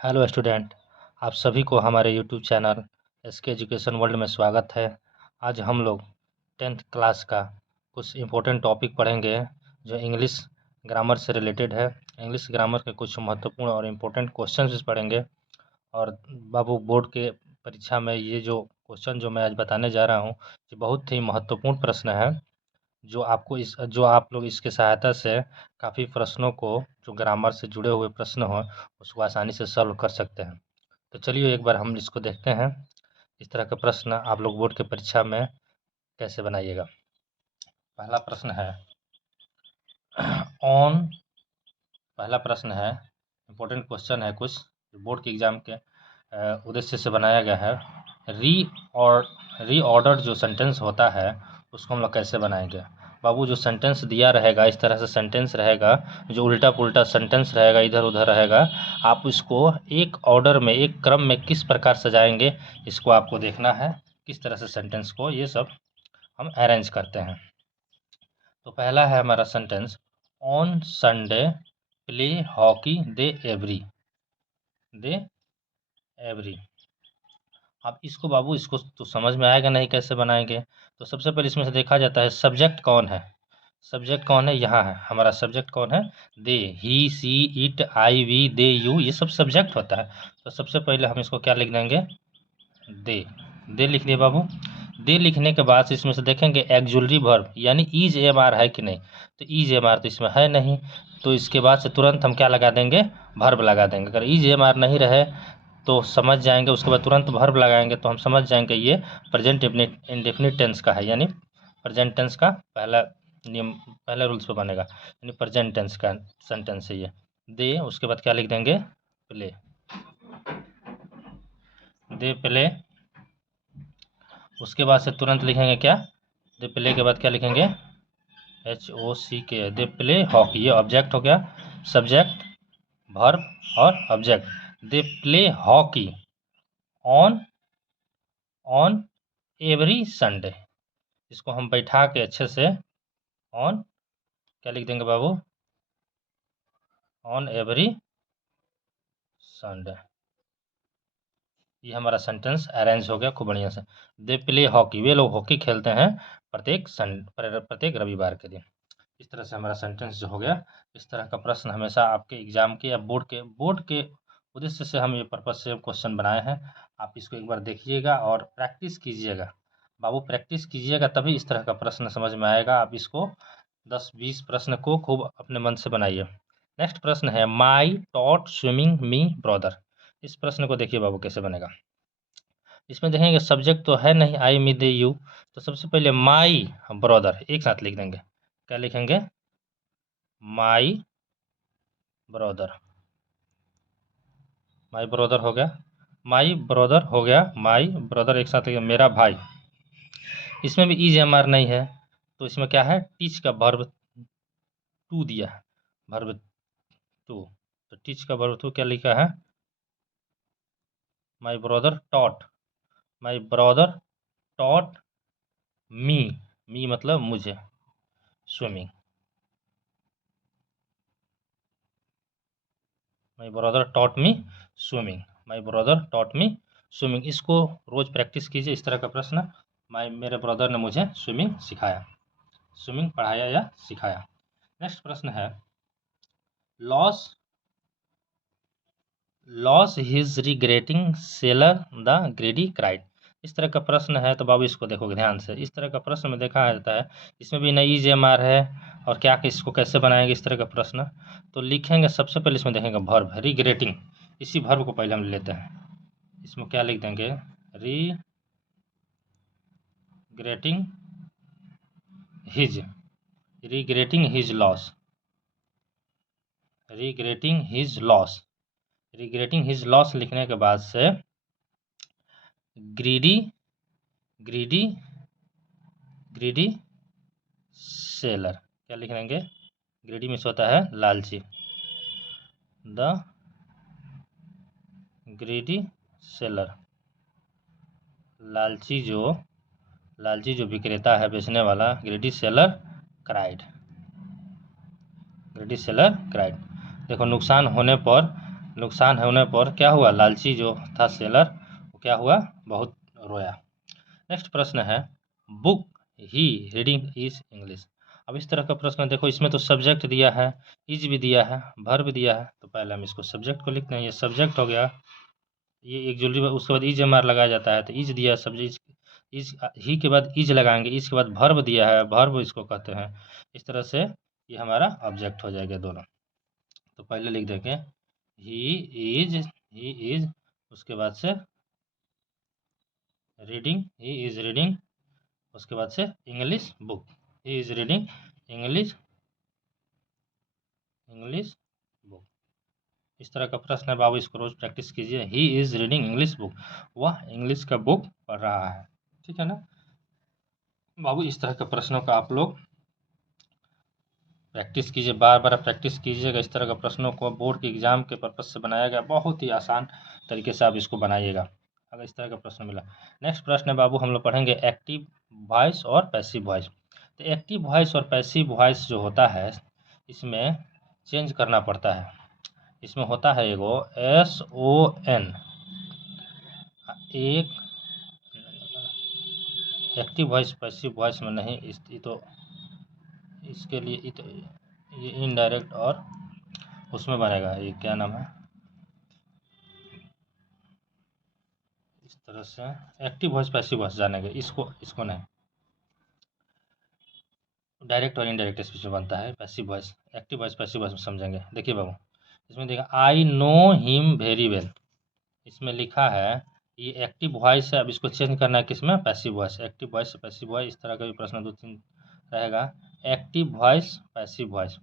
Hello student, आप सभी को हमारे YouTube channel SK education world में स्वागत है। आज हम लोग 10th क्लास का कुछ इम्पोर्टेंट टॉपिक पढ़ेंगे जो इंग्लिश ग्रामर से रिलेटेड है। इंग्लिश ग्रामर के कुछ महत्वपूर्ण और इम्पोर्टेंट क्वेश्चन भी पढ़ेंगे। और बाबू, बोर्ड के परीक्षा में ये जो क्वेश्चन जो मैं आज बताने जा रहा हूँ, ये बहुत ही महत्वपूर्ण प्रश्न है जो आप लोग इसके सहायता से काफ़ी प्रश्नों को, जो ग्रामर से जुड़े हुए प्रश्न हों, उसको आसानी से सॉल्व कर सकते हैं। तो चलिए एक बार हम इसको देखते हैं। इस तरह का प्रश्न आप लोग बोर्ड के परीक्षा में कैसे बनाइएगा। पहला प्रश्न है ऑन पहला प्रश्न है, इम्पोर्टेंट क्वेश्चन है कुछ, बोर्ड के एग्ज़ाम के उद्देश्य से बनाया गया है। रीऑर्डर जो सेंटेंस होता है उसको हम लोग कैसे बनाएंगे। बाबू, जो सेंटेंस दिया रहेगा इस तरह से सेंटेंस रहेगा, जो उल्टा पुल्टा सेंटेंस रहेगा, इधर उधर रहेगा, आप इसको एक ऑर्डर में, एक क्रम में किस प्रकार सजाएंगे, इसको आपको देखना है। किस तरह से सेंटेंस को ये सब हम अरेंज करते हैं। तो पहला है हमारा sentence, on Sunday play hockey they every. अब इसको बाबू, इसको तो समझ में आएगा नहीं कैसे बनाएंगे। तो सबसे पहले इसमें से देखा जाता है सब्जेक्ट कौन है। सब्जेक्ट कौन है, यहाँ है हमारा सब्जेक्ट कौन है, they, he, she, it, I, we, they, you, ये सब सब्जेक्ट होता है। तो सबसे पहले हम इसको क्या लिख देंगे, दे लिख दिए बाबू। दे लिखने के बाद इसमें से देखेंगे एक्जुलरी वर्ब यानी इज एम आर है कि नहीं। तो इज एम आर तो इसमें है नहीं, तो इसके बाद से तुरंत हम क्या लगा देंगे, वर्ब लगा देंगे। अगर इज एम आर नहीं रहे तो समझ जाएंगे, उसके बाद तुरंत वर्ब लगाएंगे तो हम समझ जाएंगे ये प्रेजेंट इंडेफिनिट टेंस का है, यानी प्रेजेंट टेंस का पहला नियम, पहले रूल्स पे बनेगा, यानी प्रेजेंट टेंस का सेंटेंस है ये। दे, उसके बाद क्या लिख देंगे, प्ले, दे प्ले। उसके बाद से तुरंत लिखेंगे क्या, दे प्ले के बाद क्या लिखेंगे, HOCK, दे प्ले हॉकी। ये ऑब्जेक्ट हो गया, सब्जेक्ट, वर्ब और object. They play hockey on every Sunday. इसको हम बैठा के अच्छे से, ऑन क्या लिख देंगे बाबू, ऑन एवरी संडे। ये हमारा सेंटेंस अरेंज हो गया खूब बढ़िया से। दे प्ले हॉकी, वे लोग हॉकी खेलते हैं प्रत्येक रविवार के दिन। इस तरह से हमारा सेंटेंस जो हो गया। इस तरह का प्रश्न हमेशा आपके एग्जाम के या बोर्ड के उद्देश्य से हम ये पर्पज से क्वेश्चन बनाए हैं। आप इसको एक बार देखिएगा और प्रैक्टिस कीजिएगा बाबू, प्रैक्टिस कीजिएगा तभी इस तरह का प्रश्न समझ में आएगा। आप इसको 10-20 प्रश्न को खूब अपने मन से बनाइए। नेक्स्ट प्रश्न है, माई टॉट स्विमिंग मी ब्रदर। इस प्रश्न को देखिए बाबू कैसे बनेगा। इसमें देखेंगे सब्जेक्ट तो है नहीं, आई मी दे यू, तो सबसे पहले माई ब्रदर एक साथ लिख देंगे। क्या लिखेंगे, माई ब्रदर। माई ब्रदर हो गया, माई ब्रदर हो गया, माई ब्रदर एक साथ लिखेंगे, मेरा भाई। इसमें भी इज एम आर नहीं है, तो इसमें क्या है, टीच का वर्ब टू दिया है, वर्ब टू। तो टीच का वर्ब टू क्या लिखा है, my brother taught, my brother taught me मतलब मुझे, swimming. My brother taught me swimming, my brother taught me swimming. इसको रोज प्रैक्टिस कीजिए इस तरह का प्रश्न, मेरे ब्रदर ने मुझे स्विमिंग सिखाया, स्विमिंग पढ़ाया या सिखाया। नेक्स्ट प्रश्न है, loss his regretting seller the ग्रेडी cried. इस तरह का प्रश्न है, तो बाबू इसको देखो ध्यान से। इस तरह का प्रश्न में देखा जाता है, इसमें भी नई जे एम आर है, और क्या इसको कैसे बनाएंगे इस तरह का प्रश्न। तो लिखेंगे सबसे पहले, इसमें देखेंगे वर्ब रिग्रेटिंग, इसी वर्ब को पहले हम लेते हैं। इसमें क्या लिख देंगे, regretting his loss, regretting his loss लिखने के बाद से ग्रीडी सेलर, क्या लिख देंगे, ग्रीडी में होता है लालची, द ग्रीडी सेलर, लालची जो विक्रेता है, बेचने वाला, ग्रीडी सेलर क्राइड। देखो, नुकसान होने पर नुकसान होने पर क्या हुआ, लालची जो था सेलर वो क्या हुआ, बहुत रोया। नेक्स्ट प्रश्न है book he reading is English. अब इस तरह का प्रश्न देखो, इसमें तो सब्जेक्ट दिया है, इज भी दिया है, वर्ब दिया है, तो पहले हम इसको सब्जेक्ट को लिखते हैं, ये सब्जेक्ट हो गया, ये एक जरूरी, उसके बाद इज एम आर लगाया जाता है, तो इज दिया सब्जेक्ट, इज ही के बाद इज लगाएंगे, इसके बाद वर्ब दिया है, वर्ब इसको कहते हैं, इस तरह से ये हमारा ऑब्जेक्ट हो जाएगा दोनों। तो पहले लिख देंगे ही इज, उसके बाद से रीडिंग, ही इज रीडिंग, उसके बाद से English book, he is reading English book. इस तरह का प्रश्न है बाबू, इसको रोज प्रैक्टिस कीजिए। He is reading English book, वह इंग्लिश का बुक पढ़ रहा है, ठीक है ना बाबू। इस तरह के प्रश्नों का आप लोग प्रैक्टिस कीजिए, बार बार प्रैक्टिस कीजिएगा। इस तरह का प्रश्नों को बोर्ड के एग्जाम के पर्पज से बनाया गया, बहुत ही आसान तरीके से आप इसको बनाइएगा अगर इस तरह का प्रश्न मिला। नेक्स्ट प्रश्न है बाबू, हम लोग पढ़ेंगे एक्टिव वॉइस और पैसिव वॉइस। तो एक्टिव वॉइस और पैसिव वॉइस जो होता है, इसमें चेंज करना पड़ता है। इसमें होता है एगो SON, एक एक्टिव वॉइस पैसिव वॉइस में नहीं, ये तो इसके लिए ये इनडायरेक्ट और उसमें बनेगा, ये क्या नाम है, इस तरह से एक्टिव वॉइस पैसिव वॉइस जानेंगे, इसको नहीं, डायरेक्ट और इनडायरेक्ट स्पीच में बनता है passive voice. Active voice passive voice में समझेंगे। देखिए बाबू, इसमें देखा I know him very well, इसमें लिखा है ये एक्टिव वॉइस है, अब इसको चेंज करना है किसमें, पैसिव वॉइस। एक्टिव वॉइस से पैसिव वॉइस, इस तरह का भी प्रश्न 2-3 रहेगा। Active voice passive voice,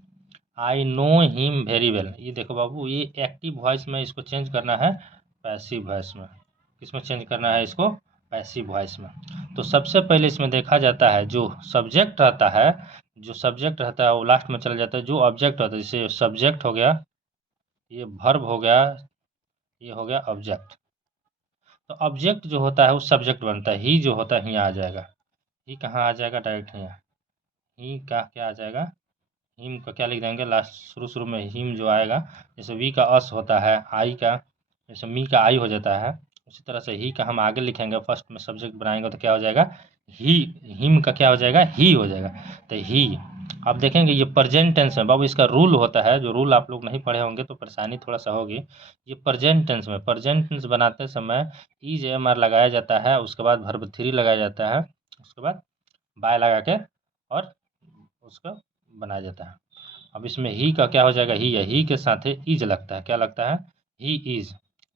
I know him very well, ये देखो बाबू, ये एक्टिव वॉइस में, इसको चेंज करना है पैसिव वॉइस में। किसमें चेंज करना है इसको, पैसिव वॉइस में। तो सबसे पहले इसमें देखा जाता है जो सब्जेक्ट रहता है, जो सब्जेक्ट रहता है वो लास्ट में चला जाता है, जो ऑब्जेक्ट होता है, जैसे सब्जेक्ट हो गया, ये वर्ब हो गया, ये हो गया ऑब्जेक्ट। तो ऑब्जेक्ट जो होता है वो सब्जेक्ट बनता है, ही जो होता है यहाँ आ जाएगा, ही कहाँ आ जाएगा, डायरेक्ट यहाँ, ही का क्या आ जाएगा, हिम का क्या लिख देंगे लास्ट, शुरू में हिम जो आएगा, जैसे वी का अस होता है, आई का जैसे मी का आई हो जाता है, उसी तरह से ही का हम आगे लिखेंगे, फर्स्ट में सब्जेक्ट बनाएंगे तो क्या हो जाएगा, ही, हिम का क्या हो जाएगा, ही हो जाएगा। तो ही, आप देखेंगे ये प्रेजेंट टेंस में बाबू, इसका रूल होता है, जो रूल आप लोग नहीं पढ़े होंगे तो परेशानी थोड़ा सा होगी। ये प्रेजेंट टेंस में, प्रेजेंट टेंस बनाते समय इज एम आर लगाया जाता है, उसके बाद वर्ब 3 लगाया जाता है, उसके बाद बाय लगा के और उसका बनाया जाता है। अब इसमें ही का क्या हो जाएगा, ही है, ही के साथ इज लगता है, क्या लगता है, ही इज,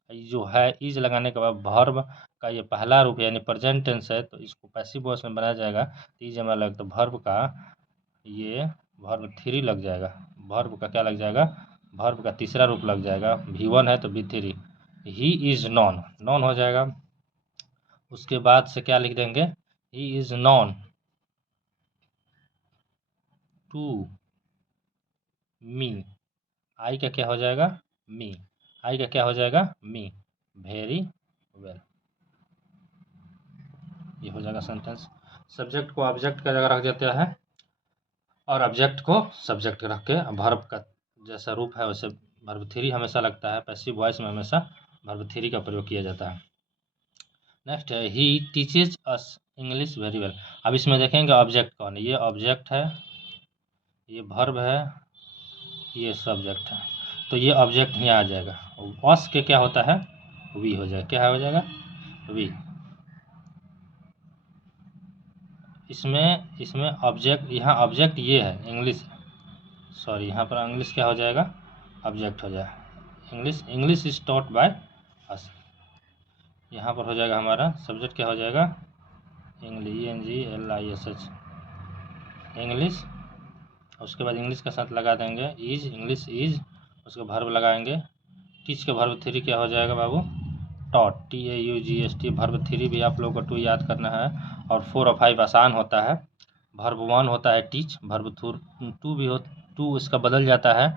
जो है इज लगाने के बाद वर्ब का ये पहला रूप यानी प्रेजेंट टेंस है, तो इसको पैसिव वॉइस में बनाया जाएगा, तो इज हमारा लगता है वर्ब का, ये वर्ब 3 लग जाएगा, वर्ब का क्या लग जाएगा, वर्ब का तीसरा रूप लग जाएगा, V1 है तो V3, he is non, non हो जाएगा। उसके बाद से क्या लिख देंगे, he is known to me, I का क्या हो जाएगा, मी, आई का क्या हो जाएगा, मी वेरी वेल, ये हो जाएगा सेंटेंस। सब्जेक्ट को ऑब्जेक्ट का जगह रख देते हैं और ऑब्जेक्ट को सब्जेक्ट रख के वर्ब का जैसा रूप है वैसे वर्ब 3 हमेशा लगता है, पैसिव वॉइस में हमेशा वर्ब 3 का प्रयोग किया जाता है। नेक्स्ट है ही टीचेज अस इंग्लिश वेरी वेल। अब इसमें देखेंगे ऑब्जेक्ट कौन है, ये ऑब्जेक्ट है, ये वर्ब है, ये सब्जेक्ट है, तो ये ऑब्जेक्ट यहाँ आ जाएगा, अस के क्या होता है, वी हो जाएगा, क्या हो जाएगा, वी। इसमें ऑब्जेक्ट, यहाँ ऑब्जेक्ट ये है इंग्लिश, सॉरी यहाँ पर इंग्लिश क्या हो जाएगा, ऑब्जेक्ट हो जाएगा, English is taught by us, यहाँ पर हो जाएगा हमारा सब्जेक्ट क्या हो जाएगा, इंग्लिश, ENGLISH, इंग्लिश। उसके बाद इंग्लिश के साथ लगा देंगे इज, इंग्लिश इज, उसके वर्ब लगाएंगे, टीच के वर्ब 3 क्या हो जाएगा बाबू, टॉट, TAUGST, वर्ब 3 भी आप लोगों को 2 याद करना है, और 4 और 5 आसान होता है। वर्ब 1 होता है टीच, वर्ब 2 भी हो, 2 इसका बदल जाता है,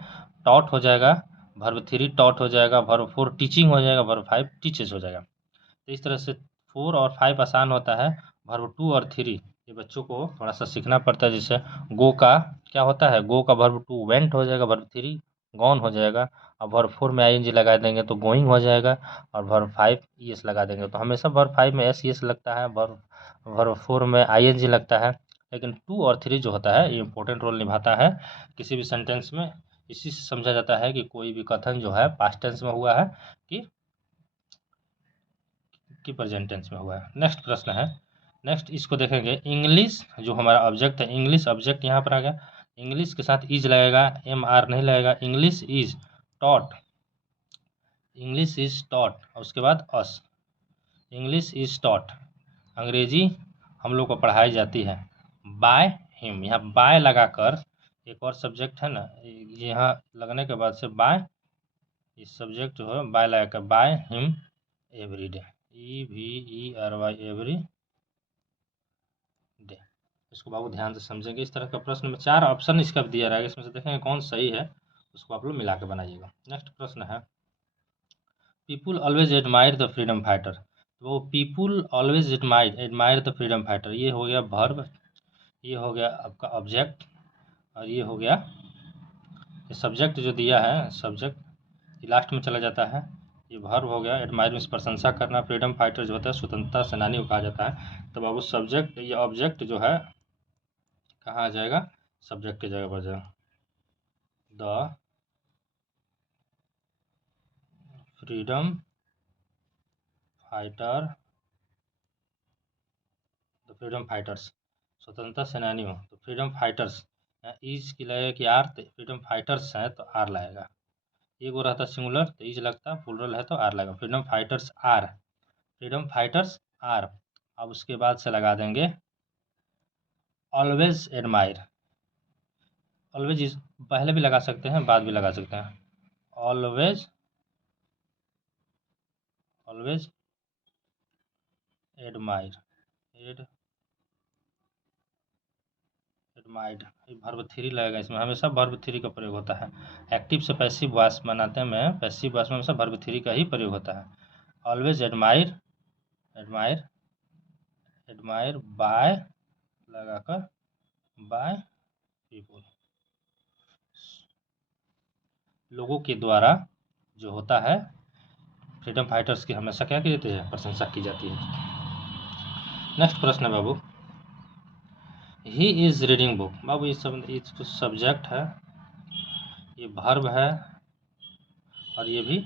टॉट हो जाएगा, वर्ब 3 टॉट हो जाएगा, वर्ब 4 टीचिंग हो जाएगा, वर्ब 5 टीचेस हो जाएगा। तो इस तरह से 4 और 5 आसान होता है, वर्ब 2 और 3 ये बच्चों को थोड़ा सा सीखना पड़ता है। जैसे गो का क्या होता है, गो का वर्ब 2 वेंट हो जाएगा, वर्ब 3 गॉन हो जाएगा, अब वर्ब 4 में आई एन जी लगा देंगे तो गोइंग हो जाएगा, और वर्ब 5 ई एस लगा देंगे तो हमेशा वर्ब 5 में एस ई एस लगता है, वर्ब 4 में आई एन जी लगता है। लेकिन 2 और 3 जो होता है ये इंपॉर्टेंट रोल निभाता है किसी भी सेंटेंस में। इसी से समझा जाता है कि कोई भी कथन जो है पास्ट टेंस में हुआ है कि प्रेजेंट टेंस में हुआ है। नेक्स्ट प्रश्न है, नेक्स्ट इसको देखेंगे। इंग्लिश जो हमारा ऑब्जेक्ट है, इंग्लिश ऑब्जेक्ट यहाँ पर आ गया, इंग्लिश के साथ इज लगेगा, एम आर नहीं लगेगा। English is taught, English is taught, और उसके बाद अस, इंग्लिश इज टॉट, अंग्रेजी हम लोग को पढ़ाई जाती है बाय हिम। यहाँ बाय लगाकर एक और सब्जेक्ट है ना, यहाँ लगने के बाद से बाय, इस सब्जेक्ट जो है बाय लगाकर by him every day, EVERY every day. इसको बाबू ध्यान से समझेंगे। इस तरह का प्रश्न में 4 ऑप्शन इसका दिया रहेगा, इसमें से देखेंगे कौन सही है, उसको आप लोग मिला के बनाइएगा। नेक्स्ट प्रश्न है, people always admire the freedom fighter. तो वो people always admire the freedom fighter, ये हो गया वर्ब, ये हो गया आपका ऑब्जेक्ट, और ये हो गया ये सब्जेक्ट जो दिया है, सब्जेक्ट लास्ट में चला जाता है। ये वर्ब हो गया, एडमायर मीन्स प्रशंसा करना, फ्रीडम फाइटर जो होता है स्वतंत्रता सेनानी को कहा जाता है। तो बाबू सब्जेक्ट, ये ऑब्जेक्ट जो है कहाँ आ जाएगा, सब्जेक्ट की जगह पर जाएगा, the freedom fighter, the freedom fighters, स्वतंत्रता सेनानी हो तो फ्रीडम फाइटर्स, ईज की लगेगा कि आर, तो फ्रीडम फाइटर्स है तो आर लगेगा। एक वो रहता सिंगुलर तो ईज लगता, प्लूरल है तो आर लगेगा। Freedom fighters are, freedom fighters are. अब उसके बाद से लगा देंगे ऑलवेज एडमायर, ऑलवेज इज पहले भी लगा सकते हैं बाद भी लगा सकते हैं, always, always admire, admired, verb 3 लगेगा इसमें, हमेशा वर्ब 3 का प्रयोग होता है। एक्टिव से पैसिव वॉइस बनाते में, पैसिव वॉइस में हमेशा वर्ब 3 का ही प्रयोग होता है। Always admire, admire, admire by लगाकर बाय पीपुल, लोगों के द्वारा जो होता है, फ्रीडम फाइटर्स की हमेशा क्या की जाती है, प्रशंसा की जाती है। नेक्स्ट प्रश्न है बाबू, ही इज रीडिंग बुक। बाबू ये सब तो सब्जेक्ट है, ये वर्ब है, और ये भी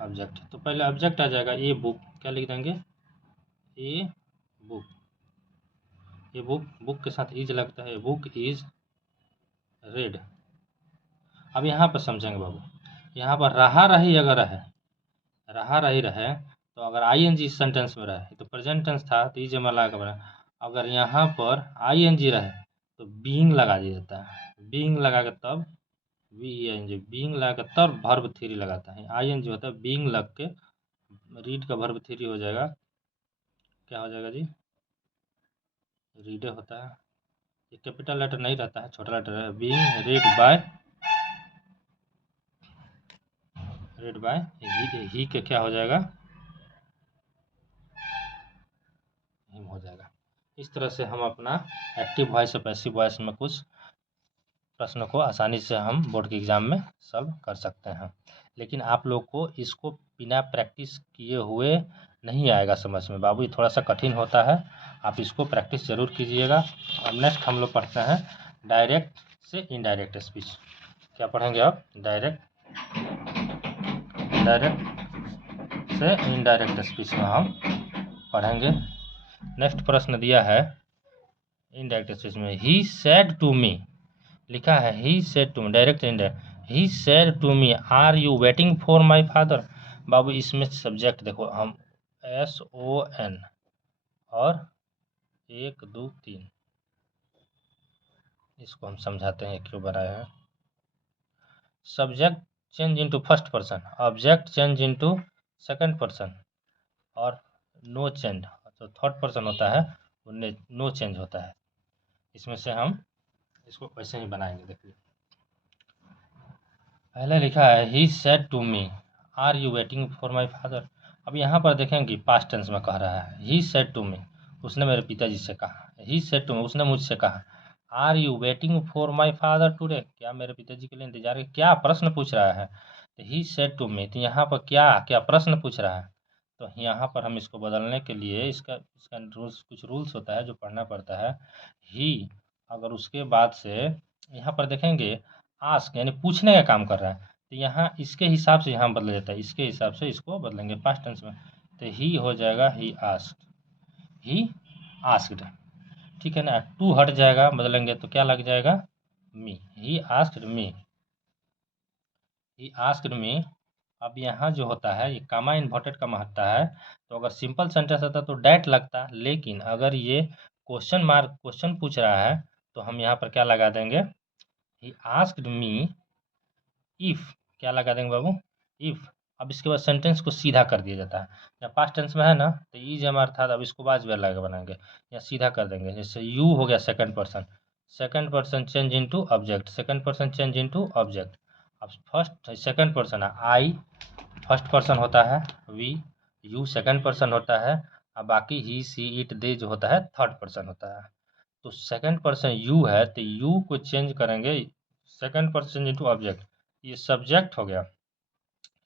ऑब्जेक्ट है। तो पहले ऑब्जेक्ट आ जाएगा, ये बुक, क्या लिख देंगे, ये बुक, ये बुक, बुक के साथ इज लगता है, बुक इज रेड। अब यहाँ पर समझेंगे बाबू, यहाँ पर रहा रही अगर है, रहा रही रहे, तो अगर आई एन जी सेंटेंस में रहे तो प्रेजेंट टेंस था तो इज में लगा के बना। अगर यहाँ पर आई एन जी रहे तो बीइंग लगा दिया जाता है, बीइंग लगा के तब VENG, बीइंग लगा के तब वर्ब 3 लगाता है। आई एन जी होता है, बीइंग लग के रीड का वर्ब 3 हो जाएगा, क्या हो जाएगा जी, रीडे होता है। ये कैपिटल लेटर नहीं रहता है, छोटा लेटर है। Being read by, read by he के क्या हो जाएगा, हिम हो जाएगा। इस तरह से हम अपना एक्टिव वॉइस और पैसिव वॉइस में कुछ प्रश्न को आसानी से हम बोर्ड के एग्ज़ाम में सॉल्व कर सकते हैं। लेकिन आप लोग को इसको बिना प्रैक्टिस किए हुए नहीं आएगा समझ में बाबू, ये थोड़ा सा कठिन होता है, आप इसको प्रैक्टिस ज़रूर कीजिएगा। अब नेक्स्ट हम लोग पढ़ते हैं डायरेक्ट से इनडायरेक्ट स्पीच। क्या पढ़ेंगे आप, डायरेक्ट, डायरेक्ट से इनडायरेक्ट स्पीच में हम पढ़ेंगे। नेक्स्ट प्रश्न दिया है इनडायरेक्ट स्पीच में, ही सेड टू मी, लिखा है he said to me, direct indirect, he said to me are you waiting for my father. बाबू इसमें सब्जेक्ट देखो हम SON और 1 2 3, इसको हम समझाते हैं क्यों बनाया है। Subject change into first person, object change into second person, और नो चेंज तो थर्ड पर्सन होता है, नो चेंज होता है। इसमें से हम इसको वैसे ही बनाएंगे। देखिए पहले लिखा है he said to me are you waiting for my father. अब यहाँ पर देखेंगे पास्ट टेंस में कह रहा है, ही सेड टू मी, उसने मेरे पिताजी से कहा, ही सेड टू मी, उसने मुझसे कहा। Are you waiting for my father today, क्या मेरे पिताजी के लिए इंतजार है, क्या प्रश्न पूछ रहा है। तो ही सेड टू मी, तो यहाँ पर क्या क्या प्रश्न पूछ रहा है। तो यहाँ पर हम इसको बदलने के लिए इसका इसका रूल्स, कुछ रूल्स होता है जो पढ़ना पड़ता है। ही अगर उसके बाद से यहाँ पर देखेंगे आस्क यानी पूछने का काम कर रहा है, तो यहाँ इसके हिसाब से यहाँ बदल जाता है, इसके हिसाब से इसको बदलेंगे पास्ट टेंस में। तो ही हो जाएगा ही आस्क्ड, ही आस्क्ड, ठीक है ना। टू हट जाएगा, बदलेंगे तो क्या लग जाएगा, मी, he asked me, he asked me. अब यहाँ जो होता है ये कामा इन्वर्टेड कामा होता है, तो अगर सिंपल सेंटेंस होता तो डैट लगता, लेकिन अगर ये क्वेश्चन मार्क क्वेश्चन पूछ रहा है तो हम यहाँ पर क्या लगा देंगे, ही आस्क्ड मी इफ़, क्या लगा देंगे बाबू, इफ़। अब इसके बाद सेंटेंस को सीधा कर दिया जाता है, या पास्ट टेंस में है ना तो ई जमा अर्थात, अब इसको बाज में लगा बनाएंगे या सीधा कर देंगे। जैसे यू हो गया second person change into object, second person change into object. अब फर्स्ट सेकंड पर्सन है, आई फर्स्ट पर्सन होता है, वी, यू सेकंड पर्सन होता है, अब बाकी ही सी इट दे जो होता है थर्ड पर्सन होता है। तो सेकंड पर्सन यू है तो यू को चेंज करेंगे सेकंड पर्सन इनटू ऑब्जेक्ट, ये सब्जेक्ट हो गया,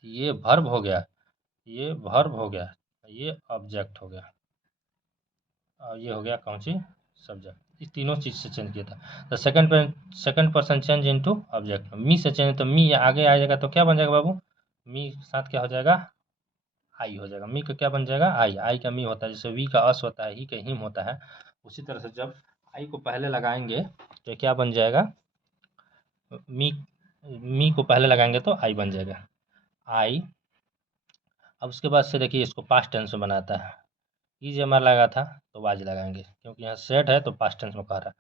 ये वर्ब हो गया, ये वर्ब हो गया, ये ऑब्जेक्ट हो गया, और ये हो गया कौन सी, सब्जेक्ट। इस तीनों चीज़ से चेंज किया था। तो second person change into object, me से चेंज, तो मी आगे आ जाएगा तो क्या बन जाएगा बाबू, मी के साथ क्या हो जाएगा, आई हो जाएगा। मी का क्या बन जाएगा, आई का मी होता है, जैसे वी का अस होता है, ही का हिम होता है, उसी तरह से जब आई को पहले लगाएंगे तो क्या बन जाएगा, मी, मी को पहले लगाएंगे तो आई बन जाएगा, आई। अब उसके बाद से देखिए इसको पास्ट टेंस में बनाता है, ई जे हमारा लगा था तो वाज लगाएंगे, क्योंकि यहाँ सेट है तो पास्ट टेंस में कह रहा है,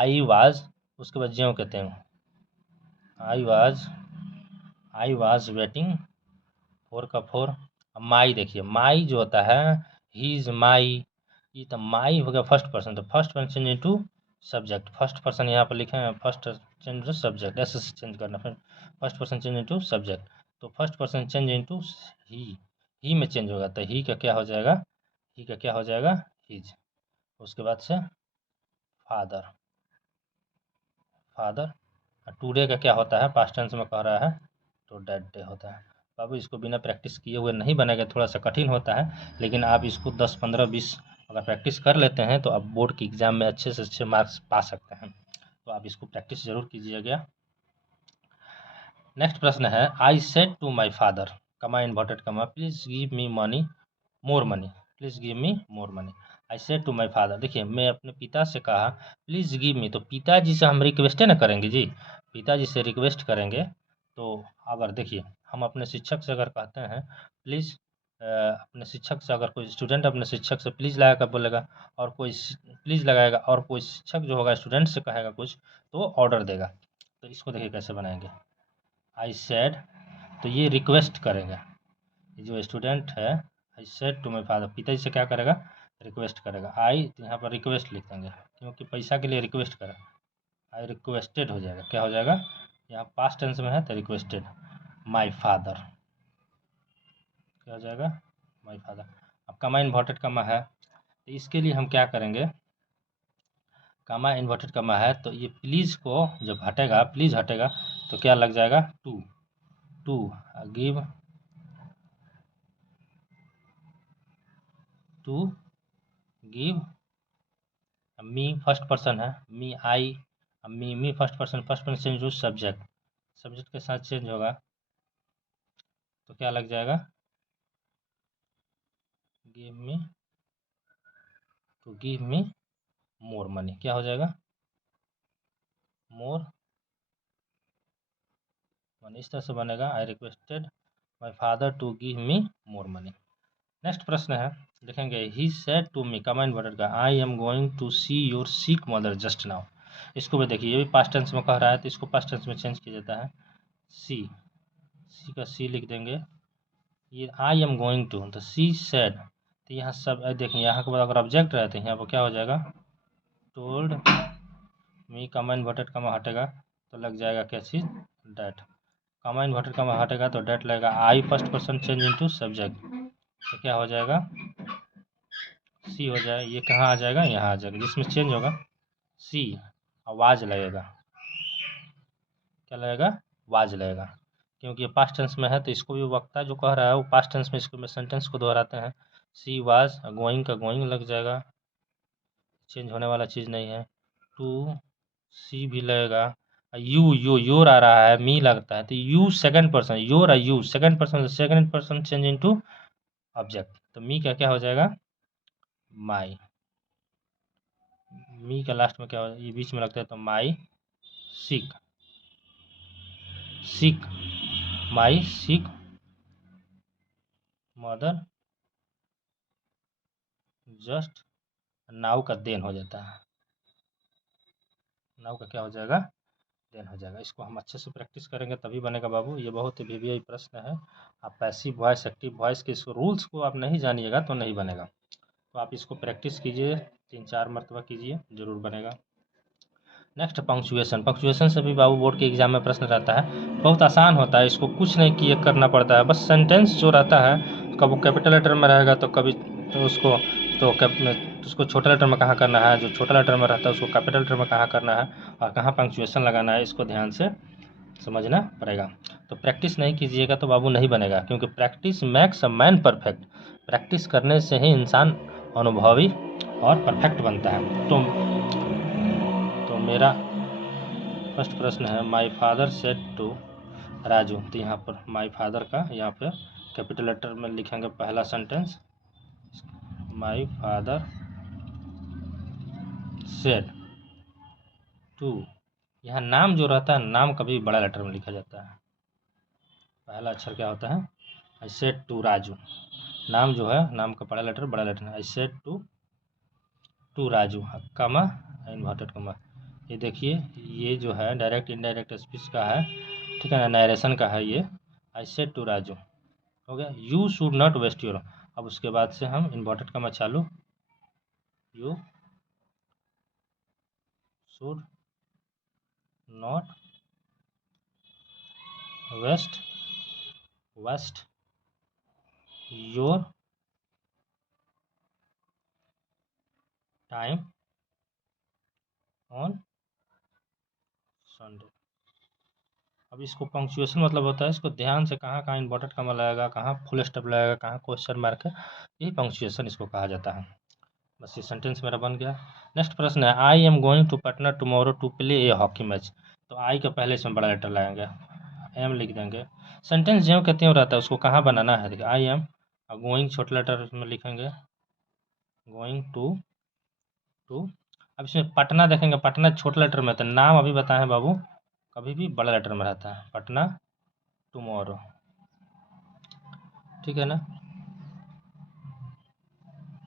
आई वाज, उसके बाद ज्यों कहते हैं, I was, I was waiting four का फोर। माई देखिए, माई जो होता है, ही इज माई, ये तो माई हो गया फर्स्ट पर्सन, तो first person change into subject, first person यहाँ पर लिखे हैं, फर्स्ट चेंज इनटू सब्जेक्ट, ऐसे चेंज करना, फिर first person change into subject, तो फर्स्ट पर्सन चेंज इनटू ही में चेंज होगा, तो ही का क्या हो जाएगा, ही का क्या हो जाएगा, हिज। उसके बाद से फादर, फादर। टुडे का क्या होता है, पास्ट टेंस में कह रहा है तो डेड डे होता है। बाबू इसको बिना प्रैक्टिस किए हुए नहीं बनेगा, थोड़ा सा कठिन होता है, लेकिन आप इसको 10 15 20 अगर प्रैक्टिस कर लेते हैं तो आप बोर्ड की एग्ज़ाम में अच्छे से अच्छे मार्क्स पा सकते हैं। तो आप इसको प्रैक्टिस ज़रूर कीजिएगा। नेक्स्ट प्रश्न है, I said to my father, comma inverted comma, please give me money, more money, please give me more money. I said to my father, देखिए मैं अपने पिता से कहा प्लीज़ गिव मी, तो पिताजी से हम रिक्वेस्ट ना करेंगे जी, पिताजी से रिक्वेस्ट करेंगे। तो अगर देखिए हम अपने शिक्षक से अगर कहते हैं प्लीज़, अपने शिक्षक से, अगर कोई स्टूडेंट अपने शिक्षक से प्लीज़ लगा कर बोलेगा, और कोई प्लीज़ लगाएगा, और कोई शिक्षक जो होगा स्टूडेंट से कहेगा कुछ तो वो ऑर्डर देगा। तो इसको देखिए कैसे बनाएंगे, आई सेड, तो ये रिक्वेस्ट करेगा, ये जो स्टूडेंट है, I said to my father, पिताजी से क्या करेगा, रिक्वेस्ट करेगा। आई तो यहाँ पर रिक्वेस्ट लिख देंगे, क्योंकि पैसा के लिए रिक्वेस्ट करें, आई रिक्वेस्टेड हो जाएगा, क्या हो जाएगा, यहाँ पास्ट टेंस में है तो रिक्वेस्टेड माई फादर, क्या हो जाएगा, माई फादर। अब कामा इन्वर्टेड कामा है, तो इसके लिए हम क्या करेंगे, कामा इन्वर्टेड कामा है तो ये प्लीज़ को जब हटेगा, प्लीज़ हटेगा तो क्या लग जाएगा, to, to give, to give me, first person है, me I, me first person change हो सब्जेक्ट, सब्जेक्ट के साथ चेंज होगा तो क्या लग जाएगा, give me, to give me more money, क्या हो जाएगा, मोर मनी, इस तरह से बनेगा, I requested my father to give me more money. Next प्रश्न है, देखेंगे, he said to me, comment word का, I am going to see your sick mother just now. इसको भी देखिए, ये भी पास्ट टेंस में कह रहा है तो इसको पास्ट टेंस में चेंज किया जाता है, सी, सी का सी लिख देंगे, ये आई एम गोइंग टू, तो सी सेड, तो यहाँ सब देखिए, यहाँ के बाद अगर ऑब्जेक्ट रहते हैं यहाँ पर क्या हो जाएगा, टोल्ड मी, कमा इन्वर्टेड कमा हटेगा तो लग जाएगा क्या चीज़, डैट, कमा इन्वर्टेड कमा हटेगा तो डैट लगेगा, I first person change into subject, तो क्या हो जाएगा, सी हो जाए, ये कहाँ आ जाएगा, यहाँ आ जाएगा, जिसमें चेंज होगा सी, आवाज़ लगेगा। क्या लगेगा? वाज लगेगा, क्योंकि ये पास्ट टेंस में है तो इसको भी वक्ता जो कह रहा है वो पास्ट टेंस में इसको में सेंटेंस को दोहराते हैं। सी वाज, गोइंग का गोइंग लग जाएगा, चेंज होने वाला चीज़ नहीं है। टू सी भी लगेगा। यू योर आ रहा है, मी लगता है तो you second person, your ah you second person change into object, तो मी का क्या हो जाएगा? माई। मी का लास्ट में क्या हो, ये बीच में लगता है तो माई सिक, सिक माई सिक मदर जस्ट, नाउ का देन हो जाता है, नाउ का क्या हो जाएगा? देन हो जाएगा। इसको हम अच्छे से प्रैक्टिस करेंगे तभी बनेगा बाबू, ये बहुत ही वीवीआई प्रश्न है। आप पैसिव वॉइस एक्टिव वॉइस के इसको रूल्स को आप नहीं जानिएगा तो नहीं बनेगा, तो आप इसको प्रैक्टिस कीजिए, 3-4 मरतबा कीजिए, ज़रूर बनेगा। नेक्स्ट पंक्चुएशन, पंक्चुएशन से भी बाबू बोर्ड के एग्जाम में प्रश्न रहता है, बहुत आसान होता है, इसको कुछ नहीं किए करना पड़ता है, बस सेंटेंस जो रहता है कब कैपिटल लेटर में रहेगा तो कभी तो उसको उसको छोटा लेटर में कहाँ करना है, जो छोटा लेटर में रहता है उसको कैपिटल लेटर में कहाँ करना है और कहाँ पंक्चुएशन लगाना है, इसको ध्यान से समझना पड़ेगा। तो प्रैक्टिस नहीं कीजिएगा तो बाबू नहीं बनेगा, क्योंकि practice makes a man perfect, practice करने से ही इंसान अनुभवी और परफेक्ट बनता है। तो मेरा फर्स्ट प्रश्न है, my father said to Raju, तो यहाँ पर माय फादर का यहाँ पे कैपिटल लेटर में लिखेंगे पहला sentence, my father said to, यहाँ नाम जो रहता है नाम कभी बड़ा लेटर में लिखा जाता है, पहला अक्षर क्या होता है? आई सेड टू राजू, नाम जो है नाम का बड़ा लेटर है, आई सेड टू राजू, कमा इन्वर्टेड कमा। ये देखिए ये जो है डायरेक्ट इनडायरेक्ट स्पीच का है, ठीक है ना, नरेशन का है ये। आई सेड टू राजू हो गया, you should not waste your, अब उसके बाद से हम इन्वर्टेड कमा चालू, you should not waste your time on Sunday. अब इसको पंक्चुएशन मतलब होता है, इसको ध्यान से कहाँ कहाँ इन्वर्टेड कमा लगेगा, कहाँ फुल स्टॉप लगेगा, कहाँ क्वेश्चन मार्क है, यही पंक्चुएशन इसको कहा जाता है। बस ये सेंटेंस मेरा बन गया। नेक्स्ट प्रश्न है, I am going to Patna tomorrow to play a hockey match, तो आई का पहले इसमें बड़ा लेटर लगाएंगे, एम लिख देंगे। सेंटेंस ज्यों कहते हो रहता है उसको कहाँ बनाना है, देखिए आई एम गोइंग छोटे लेटर में लिखेंगे, गोइंग टू अब इसमें पटना देखेंगे, पटना छोटे लेटर में, तो नाम अभी बताएं बाबू कभी भी बड़ा लेटर में रहता है, पटना टुमारो, ठीक है ना,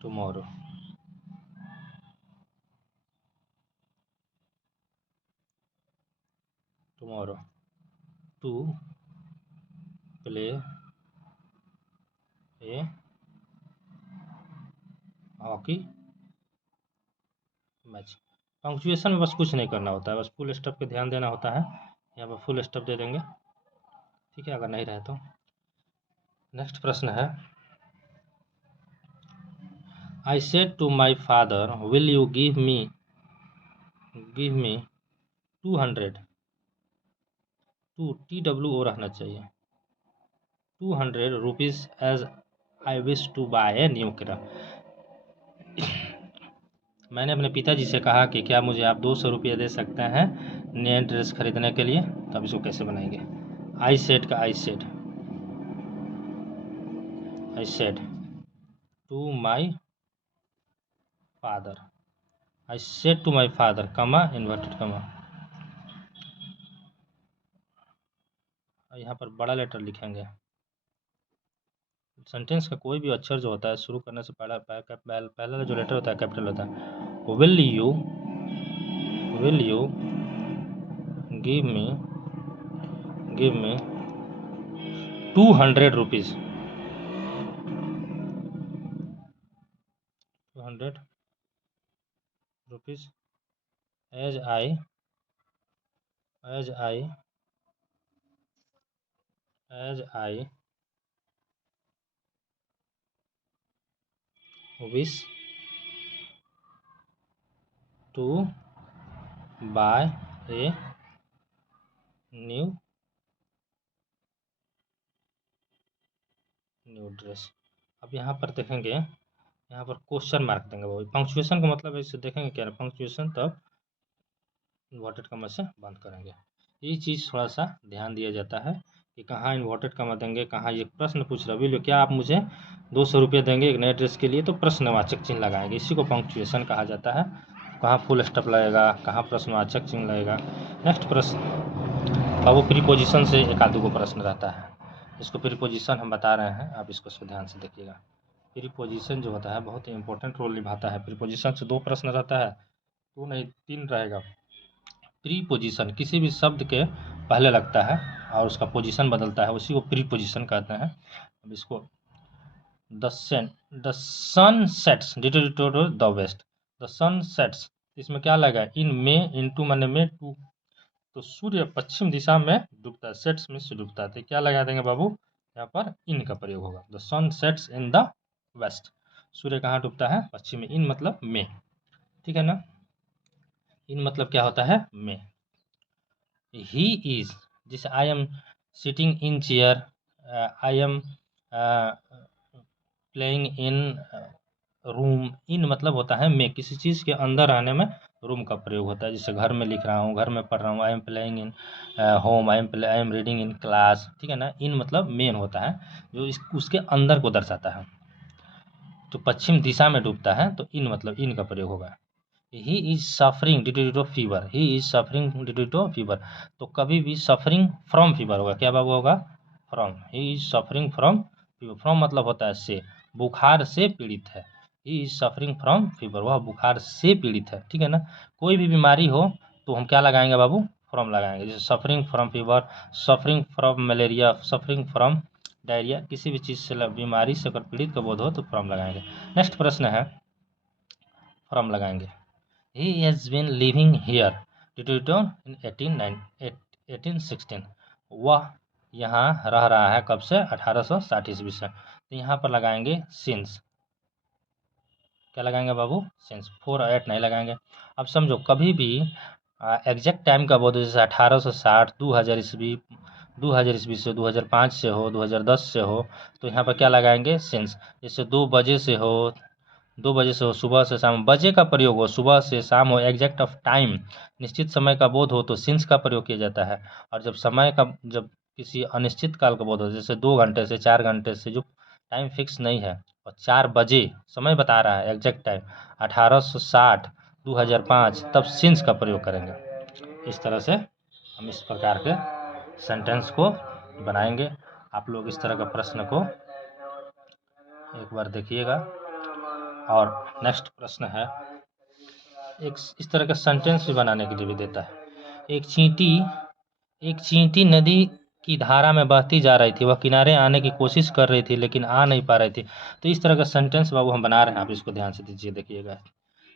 tomorrow. Tomorrow to play a hockey match. Punctuation में बस कुछ नहीं करना होता है, बस फुल स्टॉप पे ध्यान देना होता है, यहाँ पर फुल स्टॉप दे देंगे, ठीक है, अगर नहीं रहे तो। नेक्स्ट प्रश्न है, I said to my father will you give me 200, TWO रहना चाहिए, 200 rupees as I wish to buy a new car, मैंने अपने पिताजी से कहा कि क्या मुझे आप 200 रुपये दे सकते हैं नया ड्रेस खरीदने के लिए, तो अब इसको कैसे बनाएंगे? आई सेड का I said to my father, I said to my father comma inverted comma, यहाँ पर बड़ा लेटर लिखेंगे, सेंटेंस का कोई भी अक्षर जो होता है शुरू करने से पहला जो लेटर होता है कैपिटल होता है। Will you give me 200 rupees, 200 rupees as I wish to buy a new dress. अब यहाँ पर देखेंगे, यहाँ पर क्वेश्चन मार्क देंगे वो। पंक्चुएशन का मतलब इसे देखेंगे क्या है पंक्चुएशन, तब इन्वर्टेड कॉमा से बंद करेंगे। ये चीज़ थोड़ा सा ध्यान दिया जाता है कि कहाँ इन्वर्टेड कॉमा देंगे, कहाँ। ये प्रश्न पूछ रहा है, क्या आप मुझे 200 रुपये देंगे एक नए ड्रेस के लिए, तो प्रश्नवाचक चिन्ह लगाएंगे, इसी को पंक्चुएशन कहा जाता है। कहाँ फुल स्टॉप लगेगा, कहाँ प्रश्नवाचक चिन्ह लगेगा। नेक्स्ट प्रश्न बाबू, प्रीपोजिशन से एक आधे को प्रश्न रहता है, इसको प्रीपोजिशन हम बता रहे हैं, आप इसको ध्यान से देखिएगा। प्रीपोजिशन जो होता है बहुत ही इंपॉर्टेंट रोल निभाता है। प्रीपोजिशन से 2 प्रश्न रहता है, 2 नहीं 3 रहेगा। प्रीपोजिशन किसी भी शब्द के पहले लगता है और उसका पोजीशन बदलता है, उसी को प्रीपोजिशन कहते हैं। अब इसको the sun sets the west, the sun sets, इसमें क्या लगा, इन में, इनटू माने में, टू, तो सूर्य पश्चिम दिशा में डूबता है, सेट्स में से डूबता है, तो क्या लगा देंगे बाबू, यहाँ पर इन का प्रयोग होगा। The sun sets in the west, सूर्य कहाँ डूबता है, पश्चिम में। इन मतलब में, ठीक है ना। इन मतलब क्या होता है, में। ही इज, जैसे I am sitting in chair, I am playing in room. In मतलब होता है में, किसी चीज़ के अंदर आने में रूम का प्रयोग होता है। जैसे घर में लिख रहा हूँ, घर में पढ़ रहा हूँ, आई am playing in home, I am reading in class, ठीक है ना। इन मतलब मेन होता है, जो उसके अंदर को दर्शाता है। तो पश्चिम दिशा में डूबता है, तो इन मतलब इन का प्रयोग होगा। He is suffering due to fever, he is suffering due to fever, तो कभी भी सफरिंग फ्रॉम फीवर होगा, क्या बाबू होगा, from. He is suffering from fever, from मतलब होता है से, बुखार से पीड़ित है। ही इज सफरिंग फ्रॉम फीवर, वह बुखार से पीड़ित है, ठीक है ना। कोई भी बीमारी हो तो हम क्या लगाएंगे बाबू, फ्रॉम लगाएंगे। जैसे suffering from fever, suffering from malaria, suffering from diarrhoea, किसी भी चीज़ से बीमारी से अगर पीड़ित का बोध हो तो फ्रॉम लगाएंगे। नेक्स्ट प्रश्न है, फ्रॉम लगाएंगे। He has been living here in 1816, वह यहाँ रह रहा है कब से, 1860 ईस्वी से। तो यहाँ पर लगाएंगे सिंस, क्या लगाएंगे बाबू, सिंस। 4 और 8 नहीं लगाएंगे। अब समझो, कभी भी एग्जैक्ट टाइम का बोध, जैसे 1860, 2000 ईस्वी, 2000 ईस्वी से, 2005 से हो, 2010 से हो, तो यहाँ पर क्या लगाएंगे, सिंस। जैसे 2 बजे से हो, 2 बजे से हो, सुबह से शाम, बजे का प्रयोग हो, सुबह से शाम हो, एग्जैक्ट ऑफ टाइम, निश्चित समय का बोध हो, तो सिंस का प्रयोग किया जाता है। और जब समय का, जब किसी अनिश्चित काल का बोध हो, जैसे 2 घंटे से 4 घंटे से, जो टाइम फिक्स नहीं है, और 4 बजे समय बता रहा है, एग्जैक्ट टाइम 1860, 2005, तब सिंस का प्रयोग करेंगे। इस तरह से हम इस प्रकार के सेंटेंस को बनाएंगे। आप लोग इस तरह का प्रश्न को एक बार देखिएगा। और नेक्स्ट प्रश्न है, एक इस तरह का सेंटेंस भी बनाने के लिए भी देता है। एक चींटी नदी की धारा में बहती जा रही थी, वह किनारे आने की कोशिश कर रही थी लेकिन आ नहीं पा रही थी। तो इस तरह का सेंटेंस बाबू हम बना रहे हैं, आप इसको ध्यान से दीजिए, देखिएगा।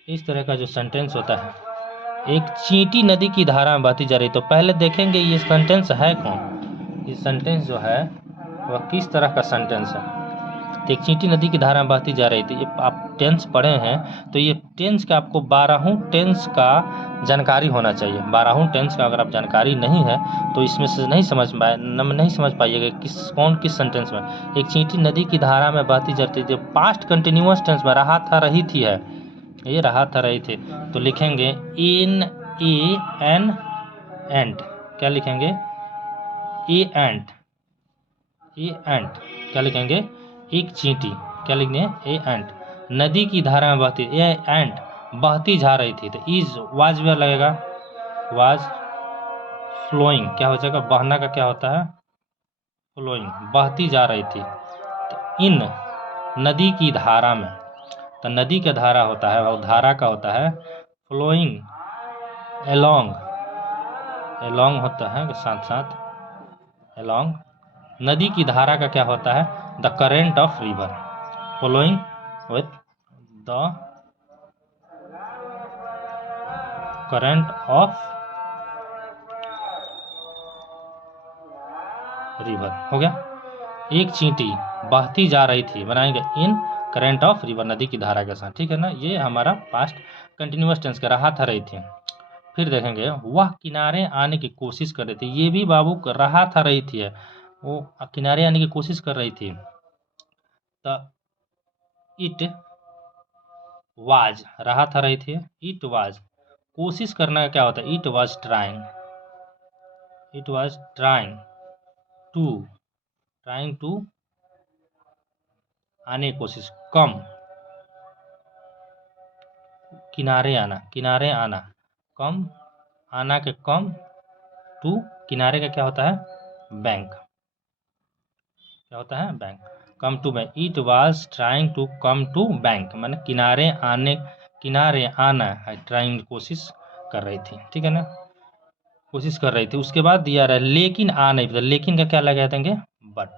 इस तरह का जो सेंटेंस होता है, एक चींटी नदी की धारा में बहती जा रही, तो पहले देखेंगे ये सेंटेंस है कौन। ये सेंटेंस जो है वह किस तरह का सेंटेंस है। तो एक चींटी नदी की धारा में बहती जा रही थी, ये आप टेंस पढ़े हैं, तो ये टेंस का आपको 12 टेंस का जानकारी होना चाहिए। 12 टेंस का अगर आप जानकारी नहीं है तो इसमें से नहीं समझ पाइएगा किस सेंटेंस में। एक चींटी नदी की धारा में बहती जाती थी, पास्ट कंटिन्यूअस टेंस में रहा था रही थी है, ये रहा था रही थे, तो लिखेंगे इन ए एन एंट, क्या लिखेंगे, ए एंट, क्या लिखेंगे, एक चींटी, क्या लिखने, ए एंट, नदी की धारा में बहती, ए एंट बहती जा रही थी, तो इज वाज वेयर लगेगा, वाज फ्लोइंग, क्या हो जाएगा, बहना का क्या होता है, फ्लोइंग, बहती जा रही थी। तो इन नदी की धारा में, तो नदी का धारा होता है, और धारा का होता है फ्लोइंग, एलोंग, एलोंग होता है साथ साथ, एलोंग। नदी की धारा का क्या होता है, the current of river, flowing with the current of river, हो गया। एक चींटी बहती जा रही थी, बनाएंगे इन करेंट ऑफ रिवर, नदी की धारा के साथ, ठीक है ना। ये हमारा पास्ट कंटिन्यूअस टेंस का रहा था रही थी। फिर देखेंगे वह किनारे आने की कोशिश कर रही थी। ये भी बाबू कर रहा था, रही थी है, वो किनारे आने की कोशिश कर रही थी। तो इट वाज, रहा था, रही थी, इट वाज, कोशिश करना क्या होता है, it was trying, it was trying to, trying to आने की कोशिश, कम, किनारे आना, किनारे आना, कम, आना के कम, टू, किनारे का क्या होता है, बैंक, क्या होता है, bank, come to bank, it was trying to come to bank, माने किनारे आने, किनारे आना है, ट्राइंग कोशिश कर रही थी, ठीक है ना, कोशिश कर रही थी। उसके बाद दिया रहा है लेकिन आ नहीं पता, लेकिन का क्या लगा देंगे, बट,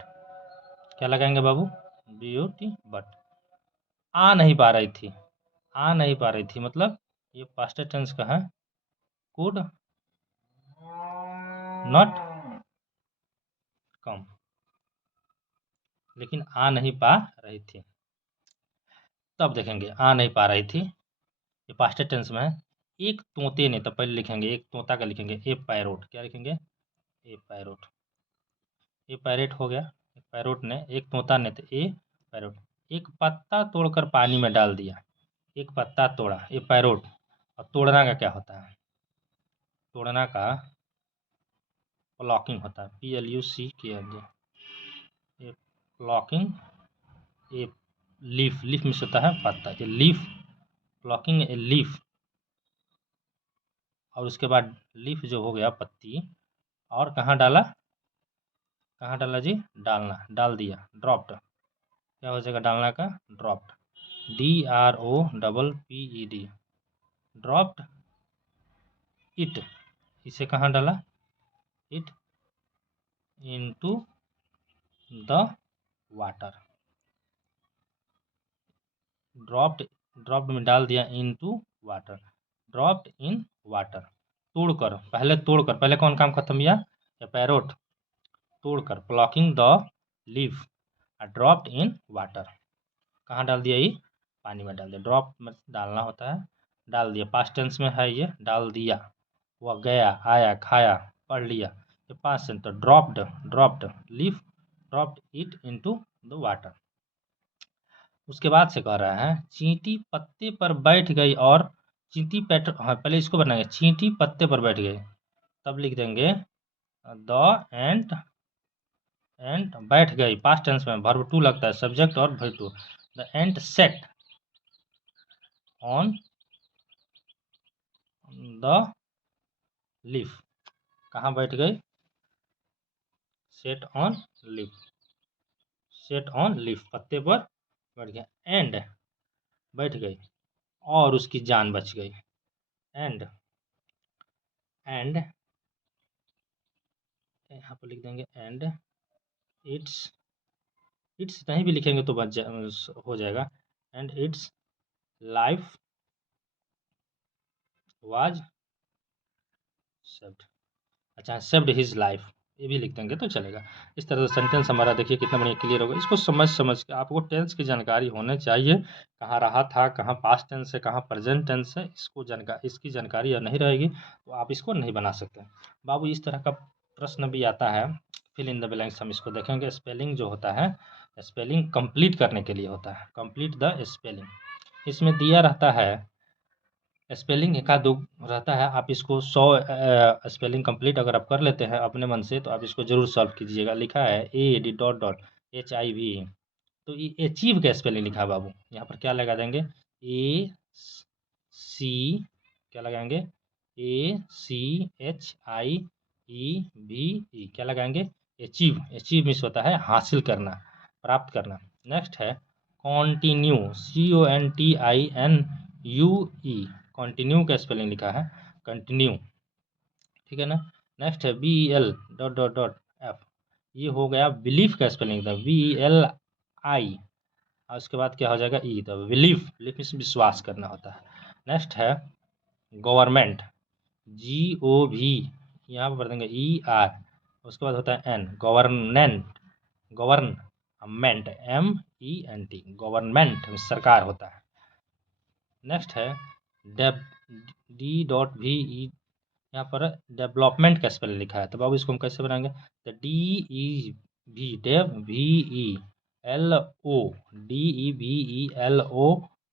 क्या लगाएंगे बाबू, BUT, बट, आ नहीं पा रही थी, आ नहीं पा रही थी मतलब ये पास्ट टेंस का है, कुड नॉट कम, लेकिन आ नहीं पा रही थी। तब देखेंगे आ नहीं पा रही थी, ये पास्ट टेंस में है। एक तोते ने, तो पहले लिखेंगे एक तोता का लिखेंगे, ए पैरोट, क्या लिखेंगे, ए पैरोट, ए पैरेट हो गया, एक पैरोट ने, एक तोता ने, तो ए पैरोट, एक पत्ता तोड़कर पानी में डाल दिया, एक पत्ता तोड़ा, ए पैरोट, और तोड़ना का क्या होता है, तोड़ना का प्लॉकिंग होता है, PLUCKING, a plucking, a leaf, leaf में से होता है पत्ता, ए लीफ, प्लॉकिंग ए लीफ, और उसके बाद लीफ जो हो गया पत्ती, और कहाँ डाला, कहाँ डाला जी, डालना, डाल दिया, ड्रॉप्ड, क्या हो जाएगा डालना का, ड्रॉप्ड, DROPPED, ड्रॉप्ड इट, इसे कहाँ डाला, it into the water, dropped, dropped में डाल दिया into water, dropped in water, तोड़कर, पहले तोड़कर, पहले कौन काम खत्म किया, या पैरोट, तोड़कर, plucking the leaf, dropped in water, कहाँ डाल दिया, ये पानी में डाल दिया, ड्रॉप में डालना होता है, डाल दिया, पास्ट टेंस में है ये, डाल दिया, वह गया, आया, खाया, पढ़ लिया, ये पास्ट टेंस, तो dropped, dropped leaf, dropped it into the water. उसके बाद से कह रहा है चींटी पत्ते पर बैठ गई, और चींटी पैट, हाँ पहले इसको बनाएंगे, चींटी पत्ते पर बैठ गई, तब लिख देंगे द एंट बैठ गई, पास्ट टेंस में वर्ब टू लगता है, सब्जेक्ट और verb two, the ant sat on the leaf, कहाँ बैठ गई, sat on leaf, sat on leaf, पत्ते पर बैठ गया, एंड बैठ गई, और उसकी जान बच गई, एंड, एंड यहाँ पर लिख देंगे एंड इट्स, इट्स नहीं भी लिखेंगे तो बच हो जाएगा, and it's life was saved, अच्छा सेव्ड हिज लाइफ, ये भी लिख देंगे तो चलेगा। इस तरह से सेंटेंस हमारा देखिए कितना बढ़िया क्लियर होगा। इसको समझ समझ के आपको टेंस की जानकारी होनी चाहिए, कहाँ रहा था, कहाँ पास्ट टेंस है, कहाँ प्रेजेंट टेंस है, इसको जानकारी, इसकी जानकारी नहीं रहेगी तो आप इसको नहीं बना सकते। बाबू इस तरह का प्रश्न भी आता है, फिल इन द ब्लैंक्स, हम इसको देखेंगे। स्पेलिंग जो होता है, स्पेलिंग कंप्लीट करने के लिए होता है, कंप्लीट द स्पेलिंग, इसमें दिया रहता है स्पेलिंग एक आध दो रहता है, आप इसको 100 स्पेलिंग कंप्लीट अगर आप कर लेते हैं अपने मन से, तो आप इसको जरूर सॉल्व कीजिएगा। लिखा है AD डॉट डॉट HIV, तो ये अचीव का स्पेलिंग लिखा है बाबू, यहाँ पर क्या लगा देंगे, AC, क्या लगाएंगे, ACHIEVE, क्या लगाएंगे, अचीव, अचीव मीन्स होता है हासिल करना, प्राप्त करना। नेक्स्ट है कॉन्टिन्यू, CONTINUE, कंटिन्यू का स्पेलिंग लिखा है कंटिन्यू, ठीक है ना। नेक्स्ट है BEL dot dot dot F, ये हो गया बिलीफ का स्पेलिंग था, BELI, और उसके बाद क्या हो जाएगा ई, तो बिलीफ, बिलीफ में विश्वास करना होता है। नेक्स्ट है गवर्नमेंट, GOV, यहाँ पर पढ़ देंगे ER, उसके बाद होता है N, government, government, MENT, government सरकार होता है। नेक्स्ट है D.VE यहाँ पर डेवलपमेंट कैसे पहले लिखा है, तो बाबू इसको हम कैसे बनाएंगे, तो DEV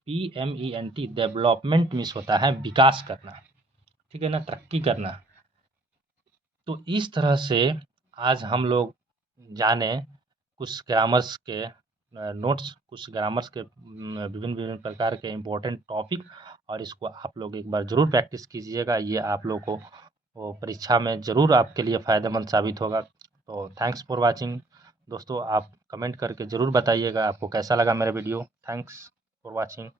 DEVELOPMENT डेवलपमेंट मीन्स होता है विकास करना, ठीक है ना, तरक्की करना। तो इस तरह से आज हम लोग जाने कुछ ग्रामर्स के नोट्स, कुछ ग्रामर्स के विभिन्न विभिन्न प्रकार के इम्पोर्टेंट टॉपिक, और इसको आप लोग एक बार ज़रूर प्रैक्टिस कीजिएगा। ये आप लोग को वो परीक्षा में ज़रूर आपके लिए फ़ायदेमंद साबित होगा। तो थैंक्स फॉर वाचिंग दोस्तों, आप कमेंट करके ज़रूर बताइएगा आपको कैसा लगा मेरा वीडियो। Thanks for watching.